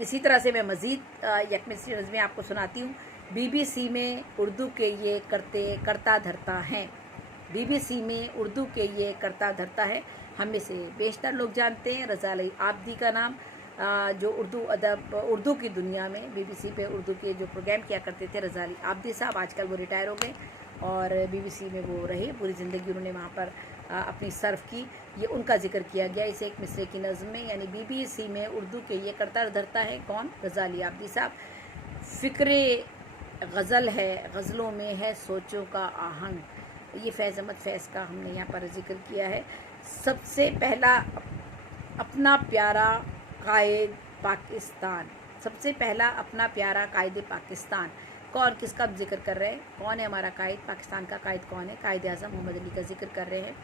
इसी तरह से मैं मज़ीद एक मिसरी नज़में आपको सुनाती हूँ। BBC में उर्दू के ये करता धरता हैं। BBC में उर्दू के ये करता धरता है। हम में से बेशतर लोग जानते हैं रज़ा अली आब्दी का नाम, जो उर्दू की दुनिया में BBC पे उर्दू के जो प्रोग्राम किया करते थे, रज़ा अली आब्दी साहब। आजकल वो रिटायर हो गए और BBC में वो रहे, पूरी ज़िंदगी उन्होंने वहाँ पर अपनी सर्व की। ये उनका जिक्र किया गया इसे एक मिसरे की नज़म में, यानी BBC में उर्दू के ये करता धरता है कौन? रज़ा अली आब्दी साहब। फ़िक्रे गज़ल है, गज़लों में है सोचों का आहंग, ये फैज़ अहमद फैज़ का हमने यहाँ पर जिक्र किया है। सबसे पहला अपना प्यारा कायद पाकिस्तान, सबसे पहला अपना प्यारा कायद पाकिस्तान, कौन किसका जिक्र कर रहे हैं? कौन है हमारा कायद? पाकिस्तान का कायद कौन है? कायद आज़म मोहम्मद अली का जिक्र कर रहे हैं।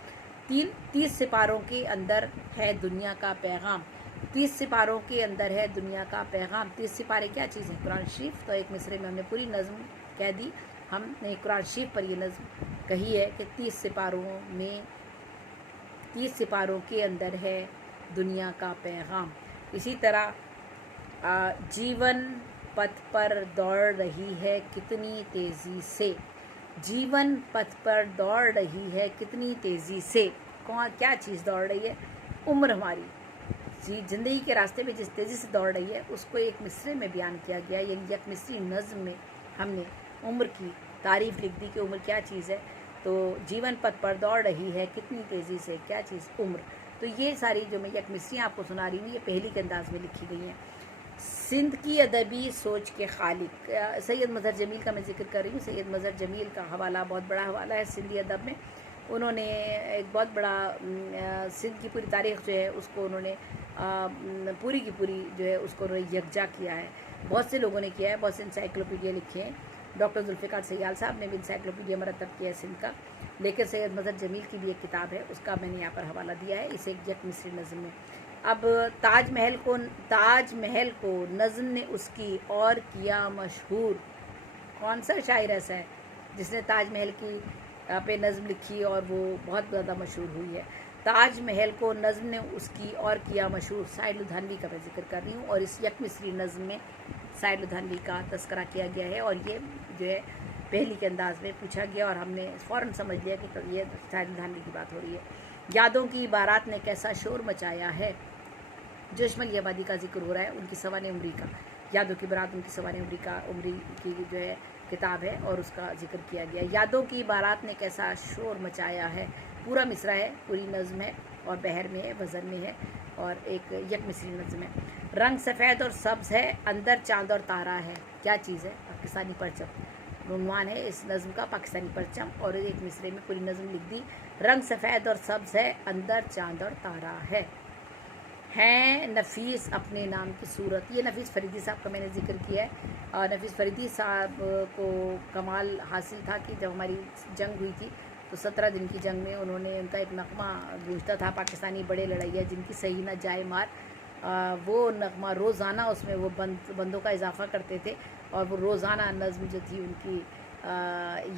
30 सिपारों के अंदर है दुनिया का पैगाम, 30 सिपारों के अंदर है दुनिया का पैगाम। 30 सिपारे क्या चीज़ है? कुरान शरीफ। तो एक मिसरे में हमने पूरी नज़म कह दी, हमने कुरान शरीफ पर ये नज़म कही है कि 30 सिपारों के अंदर है दुनिया का पैगाम। इसी तरह जीवन पथ पर दौड़ रही है कितनी तेज़ी से, जीवन पथ पर दौड़ रही है कितनी तेज़ी से। कौन क्या चीज़ दौड़ रही है? उम्र हमारी ज़िंदगी के रास्ते में जिस तेज़ी से दौड़ रही है उसको एक मिसरे में बयान किया गया। यानी एक मिसरी नज़म में हमने उम्र की तारीफ़ लिख दी कि उम्र क्या चीज़ है। तो जीवन पथ पर दौड़ रही है कितनी तेज़ी से, क्या चीज़? उम्र। तो ये सारी जो मैं एक मिसरियाँ आपको सुना रही हूँ ये पहली के अंदाज़ में लिखी गई हैं। सिंध की अदबी सोच के खालिक सैयद मज़हर जमील का मैं जिक्र कर रही हूँ। सैयद मज़हर जमील का हवाला बहुत बड़ा हवाला है सिंधी अदब में। उन्होंने एक बहुत बड़ा सिंध की पूरी तारीख़ जो है उसको उन्होंने पूरी की पूरी जो है उसको उन्होंने यकजा किया है। बहुत से लोगों ने किया है, बहुत से इंसाइक्लोपीडिया लिखे हैं। डॉक्टर जुल्फ़िकार सयाल साहब ने भी इंसाइक्लोपीडिया मरतब किया है सिंध का, लेकिन सैयद मज़हर जमील की भी एक किताब है, उसका मैंने यहाँ पर हवाला दिया है इसे एक मिसरी नज़म में। अब ताजमहल को नज़म ने उसकी और किया मशहूर। कौन सा शायर ऐसा है जिसने ताजमहल की पे नज़म लिखी और वो बहुत ज़्यादा मशहूर हुई है? ताजमहल को नज़म ने उसकी और किया मशहूर। साइद लुधियानवी का मैं जिक्र कर रही हूँ और इस एक मिसरी नज़म में साइद लुधियानवी का तस्करा किया गया है और ये जो है पहली के अंदाज़ में पूछा गया और हमने फ़ौरन समझ लिया कि ये साइद लुधियानवी की बात हो रही है। यादों की बारात ने कैसा शोर मचाया है, जो इस्माइल आबादी का जिक्र हो रहा है, उनकी सवाने उम्री का। यादों की बारात उनकी सवाने उम्री की जो है किताब है और उसका जिक्र किया गया। यादों की बारात ने कैसा शोर मचाया है, पूरा मिसरा है, पूरी नज़म है और बहर में है, वज़न में है और एक यक मिसरी नज़म है। रंग सफ़ेद और सब्ज़ है, अंदर चाँद और तारा है, क्या चीज़ है? पाकिस्तानी परचम। उन्वान है इस नज़म का पाकिस्तानी परचम और एक मिसरे में पूरी नज़म लिख दी। रंग सफ़ेद और सब्ज़ है, अंदर चाँद और तारा है नफीस अपने नाम की सूरत। ये नफीस फ़रीदी साहब का मैंने जिक्र किया है और नफीस फ़रीदी साहब को कमाल हासिल था कि जब हमारी जंग हुई थी तो 17 दिन की जंग में उन्होंने उनका एक नगमा गूंजता था, पाकिस्तानी बड़े लड़ैया जिनकी सही न जाए मार। वो नगमा रोज़ाना उसमें वो बंदों का इजाफ़ा करते थे और वो रोज़ाना नज़्म जो थी उनकी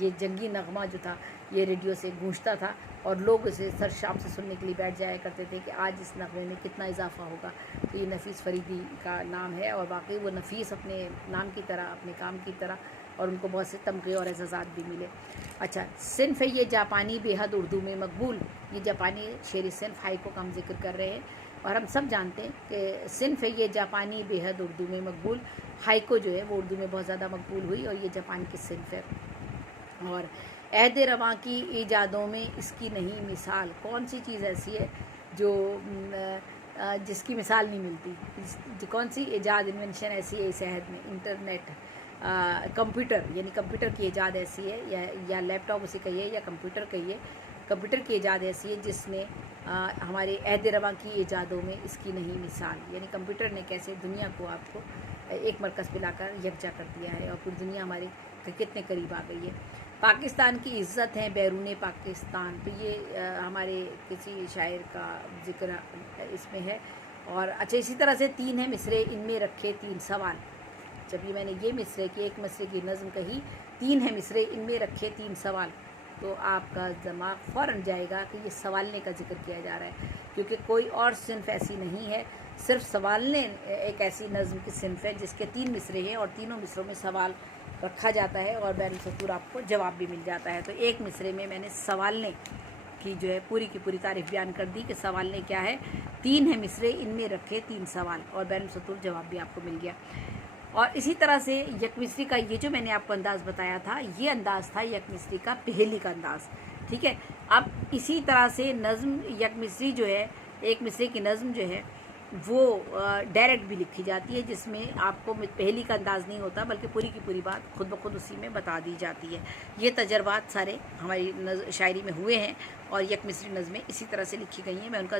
ये जंगी नगमा जो था ये रेडियो से गूंजता था और लोग इसे सर शाम से सुनने के लिए बैठ जाया करते थे कि आज इस नगमे में कितना इजाफ़ा होगा। तो ये नफीस फ़रीदी का नाम है और वाकई वो नफीस अपने नाम की तरह, अपने काम की तरह, और उनको बहुत से तमगे और एज़ाज़ात भी मिले। अच्छा, सिन्फ़ है ये जापानी बेहद उर्दू में मकबूल। ये जापानी शेर सिन्फ़ हाइको का हम जिक्र कर रहे हैं और हम सब जानते हैं कि सिन्फ़ है ये जापानी बेहद उर्दू में मकबूल। हाइको जो है वो उर्दू में बहुत ज़्यादा मकबूल हुई और ये जापान की सिन्फ़ है। और अहद रवां की ईजादों में इसकी नहीं मिसाल। कौन सी चीज़ ऐसी है जो जिसकी मिसाल नहीं मिलती? कौन सी ईजाद, इन्वेंशन ऐसी है इस अहद में? इंटरनेट, कंप्यूटर, यानी कंप्यूटर की ईजाद ऐसी है या लैपटॉप उसे कहिए या कंप्यूटर कहिए, कंप्यूटर की ईजाद ऐसी है जिसने हमारे अहद रवां की ईजादों में इसकी नहीं मिसाल। यानी कंप्यूटर ने कैसे दुनिया को आपको एक मरकज़ पे लाकर यकजा कर दिया है और पूरी दुनिया हमारे कितने करीब आ गई है। पाकिस्तान की इज़्ज़त है बैरून पाकिस्तान, तो ये हमारे किसी शायर का जिक्र इसमें है। और अच्छा, इसी तरह से 3 है मिसरे, इनमें रखे 3 सवाल। जब ये मैंने ये मिसरे की एक मिसरे की नज़म कही, 3 है मिसरे, इनमें रखे 3 सवाल, तो आपका दिमाग फ़ौरन जाएगा कि ये सवालने का जिक्र किया जा रहा है, क्योंकि कोई और सिन्फ़ ऐसी नहीं है सिर्फ सवालने एक ऐसी नज़्म की सिन्फ है जिसके 3 मिसरे हैं और तीनों मिसरों में सवाल रखा जाता है और बैरुल सतूर आपको जवाब भी मिल जाता है। तो एक मिसरे में मैंने सवालने की जो है पूरी की पूरी तारीफ बयान कर दी कि सवालने क्या है। 3 है मिसरे, इनमें रखे 3 सवाल और बैरुल सतूर जवाब भी आपको मिल गया। और इसी तरह से यकमिसरी का ये जो मैंने आपको अंदाज़ बताया था, ये अंदाज़ था यकमिसरी का पहेली का अंदाज़, ठीक है। अब इसी तरह से नज़्म यकमिसरी जो है, एक मिसरे की नज़्म जो है वो डायरेक्ट भी लिखी जाती है, जिसमें आपको पहेली का अंदाज़ नहीं होता बल्कि पूरी की पूरी बात खुद ब खुद उसी में बता दी जाती है। ये तजर्बात सारे हमारी शायरी में हुए हैं और यकमिसरी नज़में इसी तरह से लिखी गई हैं। मैं उनका